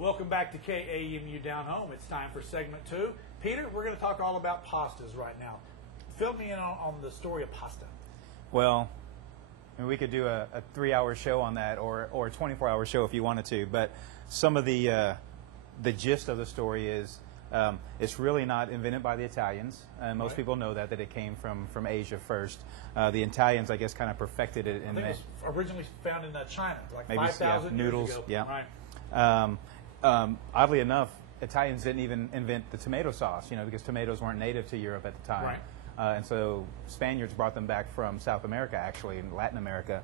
Welcome back to KAMU Down Home. It's time for segment 2. Peter, we're going to talk all about pastas right now. Fill me in on the story of pasta. Well, I mean, we could do a 3-hour show on that, or a 24-hour show if you wanted to. But some of the gist of the story is it's really not invented by the Italians. Most people know that it came from Asia first. The Italians, I guess, kind of perfected it. I think it was originally found in China, like maybe 5,000 years noodles, ago. yeah. Right. Oddly enough, Italians didn't even invent the tomato sauce, because tomatoes weren't native to Europe at the time. Right. And so Spaniards brought them back from South America, actually, in Latin America,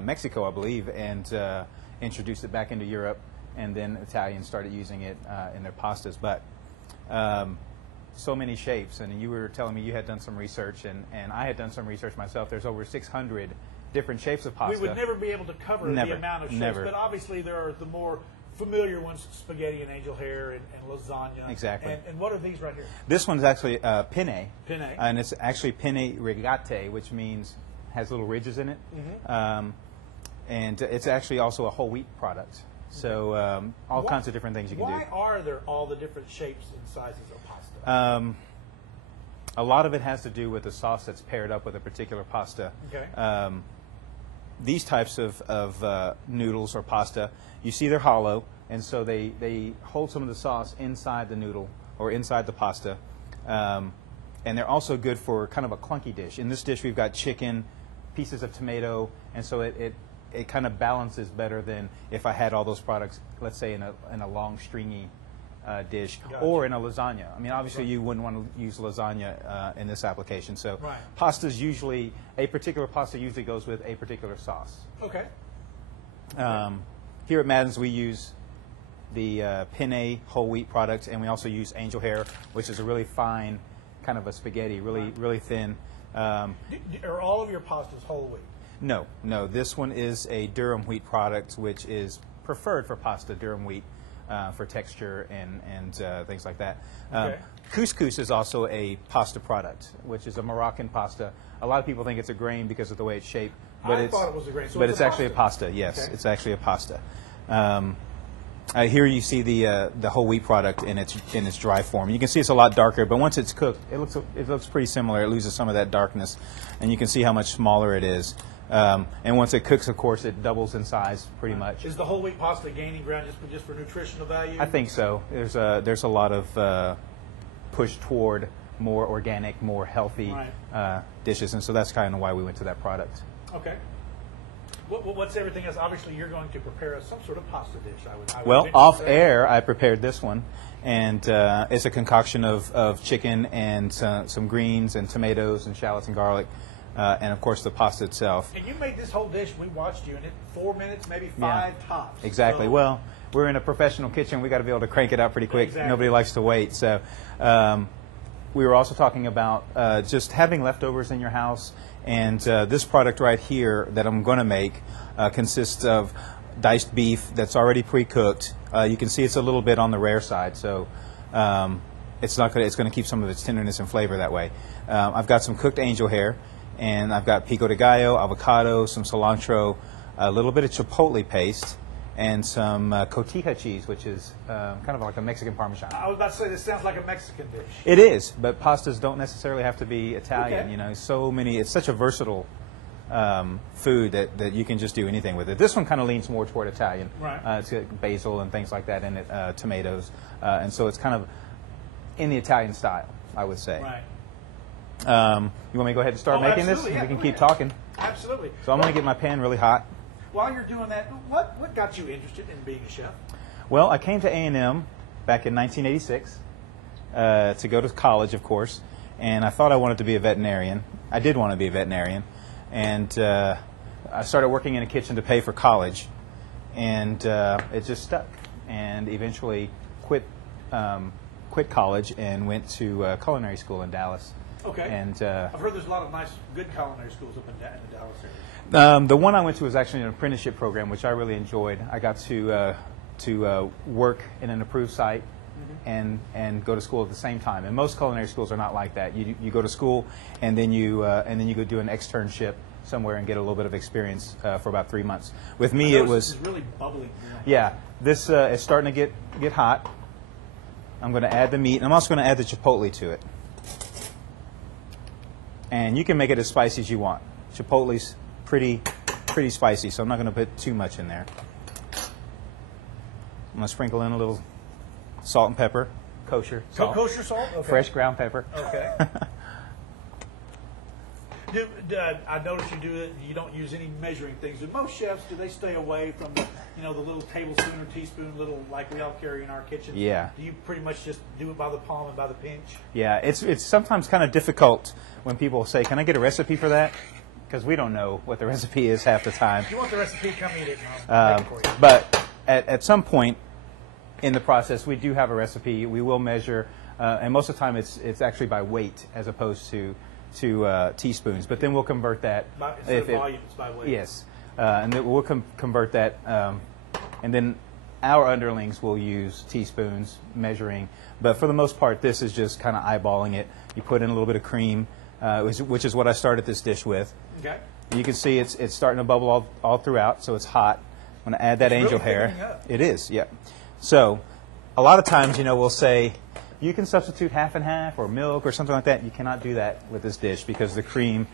Mexico, I believe, and introduced it back into Europe. And then Italians started using it in their pastas. But so many shapes. And you were telling me you had done some research, and I had done some research myself. There's over 600 different shapes of pasta. We would never be able to cover the amount of shapes, but obviously there are the more familiar ones, spaghetti and angel hair and lasagna. Exactly. And what are these right here? This one's actually penne. Penne. And it's actually penne rigate, which means has little ridges in it. Mm-hmm. And it's actually also a whole wheat product. So all kinds of different things you can do. Why are there all the different shapes and sizes of pasta? A lot of it has to do with the sauce that's paired up with a particular pasta. Okay. These types of noodles or pasta, you see they're hollow, and so they hold some of the sauce inside the noodle or inside the pasta. And they're also good for kind of a clunky dish. In this dish, we've got chicken, pieces of tomato, and so it kind of balances better than if I had all those products, let's say, in a long, stringy dish, Gotcha. or in a lasagna. I mean, obviously, you wouldn't want to use lasagna in this application. So Right. pastas usually, a particular pasta usually goes with a particular sauce. Okay. Here at Madden's, we use the penne whole wheat product, and we also use angel hair, which is a really fine kind of a spaghetti, really thin. Are all of your pastas whole wheat? No. This one is a durum wheat product, which is preferred for pasta, durum wheat, for texture and things like that. Okay. Couscous is also a pasta product, which is a Moroccan pasta. A lot of people think it's a grain because of the way it's shaped. But I thought it was a grain. So but it's it's actually a pasta. pasta, yes. Okay. It's actually a pasta. Here you see the whole wheat product in its dry form. You can see it's a lot darker, but once it's cooked, it looks pretty similar. It loses some of that darkness, and you can see how much smaller it is. And once it cooks, of course, it doubles in size pretty much. Is the whole wheat pasta gaining ground just for nutritional value? I think so. There's a lot of push toward more organic, more healthy dishes, and so that's kind of why we went to that product. Okay. What's everything else? Obviously, you're going to prepare us some sort of pasta dish. I would Well, venture off to say. air, I prepared this one, and it's a concoction of chicken and some greens and tomatoes and shallots and garlic, and of course the pasta itself. And you made this whole dish. We watched you in it. 4 minutes, maybe 5 tops. Exactly. So, Well, we're in a professional kitchen. We got to be able to crank it out pretty quick. Exactly. Nobody likes to wait. So we were also talking about just having leftovers in your house. And this product right here that I'm going to make consists of diced beef that's already pre-cooked. You can see it's a little bit on the rare side, so it's going to keep some of its tenderness and flavor that way. I've got some cooked angel hair, and I've got pico de gallo, avocado, some cilantro, a little bit of chipotle paste, and some cotija cheese, which is kind of like a Mexican Parmesan. I was about to say, this sounds like a Mexican dish. It is, but pastas don't necessarily have to be Italian. Okay. It's such a versatile food that you can just do anything with it. This one kind of leans more toward Italian. Right. It's got basil and things like that in it, tomatoes, and so it's kind of in the Italian style, I would say. Right. You want me to go ahead and start making this? Absolutely, yeah, We can go keep ahead. talking. Absolutely. So I'm going to get my pan really hot. While you're doing that, what got you interested in being a chef? Well, I came to A&M back in 1986 to go to college, of course, and I thought I wanted to be a veterinarian. I did want to be a veterinarian, and I started working in a kitchen to pay for college, and it just stuck. And eventually quit college and went to culinary school in Dallas. Okay. And I've heard there's a lot of nice, good culinary schools up in the Dallas area. the one I went to was actually an apprenticeship program, which I really enjoyed. I got to work in an approved site and go to school at the same time. And most culinary schools are not like that. You go to school and then you go do an externship somewhere and get a little bit of experience for about 3 months. With me, I it noticed was this is really bubbling. yeah. This is starting to get hot. I'm going to add the meat, and I'm also going to add the chipotle to it. And you can make it as spicy as you want. Chipotle's pretty spicy, so I'm not going to put too much in there. I'm going to sprinkle in a little salt and pepper, kosher salt, Kosher salt? Okay. fresh ground pepper. Okay. I notice you do it. You don't use any measuring things. Do most chefs, do they stay away from the, the little tablespoon or teaspoon, little like we all carry in our kitchen? Yeah. Do you pretty much just do it by the palm and by the pinch? Yeah, it's sometimes kind of difficult when people say, "Can I get a recipe for that?" Because we don't know what the recipe is half the time. If you want the recipe, come eat it. And I'll make it for you. But at some point in the process, we do have a recipe. We will measure, and most of the time it's actually by weight as opposed to teaspoons. But then we'll convert that. Instead of volume, it's by weight. Yes, and then we'll convert that, and then our underlings will use teaspoons measuring. But for the most part, this is just kind of eyeballing it. You put in a little bit of cream, which is what I started this dish with. Okay. You can see it's starting to bubble all throughout, so it's hot. I'm going to add that It's angel really hair. thickening up. It is, yeah. So a lot of times, we'll say, you can substitute half and half or milk or something like that. You cannot do that with this dish because the cream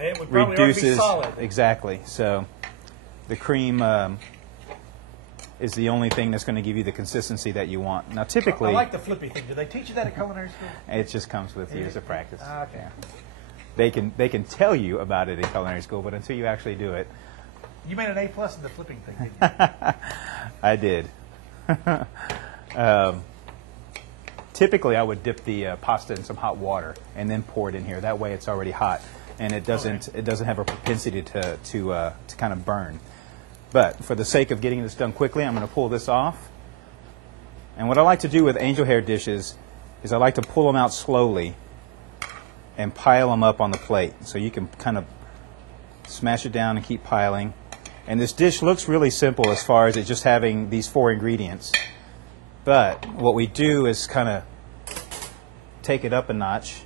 It would probably already be reduces. solid. Exactly. So the cream is the only thing that's going to give you the consistency that you want. Now, typically, I like the flippy thing. Do they teach you that at culinary school? it just comes with years of practice. Okay. Yeah. They can tell you about it in culinary school, but until you actually do it, You made an A+ in the flipping thing, didn't you? I did. Typically, I would dip the pasta in some hot water and then pour it in here. That way, it's already hot, and it doesn't have a propensity to kind of burn. But for the sake of getting this done quickly, I'm going to pull this off. And what I like to do with angel hair dishes is I like to pull them out slowly and pile them up on the plate. So you can kind of smash it down and keep piling. And this dish looks really simple as far as it just having these 4 ingredients. But what we do is kind of take it up a notch.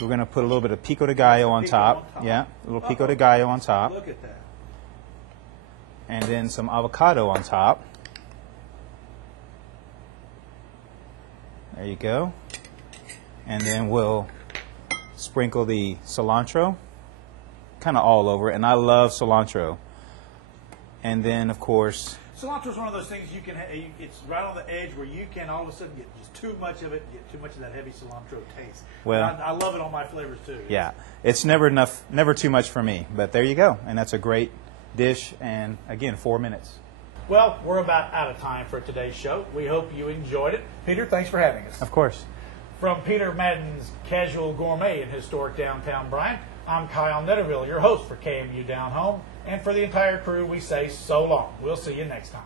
We're going to put a little bit of pico de gallo on top. Yeah, a little pico de gallo on top. Look at that. And then some avocado on top. There you go. And then we'll sprinkle the cilantro kind of all over. And I love cilantro. And then, of course, Cilantro is one of those things you can. It's right on the edge where you can all of a sudden get just too much of it, get too much of that heavy cilantro taste. Well, I love it on my flavors too. yeah, it's never enough, never too much for me. But there you go, and that's a great dish. And again, 4 minutes. Well, we're about out of time for today's show. We hope you enjoyed it. Peter, thanks for having us. Of course. From Peter Madden's Casual Gourmet in historic downtown Bryan, I'm Kyle Netterville, your host for KMU Down Home. And for the entire crew, we say so long. We'll see you next time.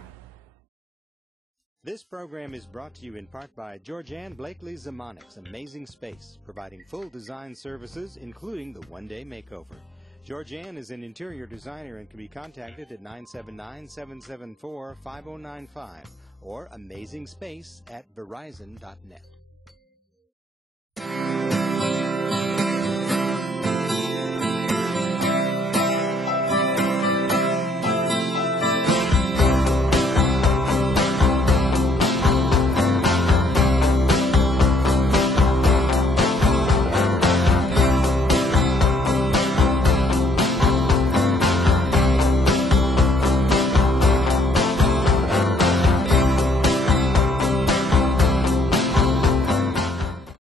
This program is brought to you in part by Georgianne Blakely Zamonics Amazing Space, providing full design services, including the one-day makeover. Georgianne is an interior designer and can be contacted at 979-774-5095 or amazingspace@verizon.net.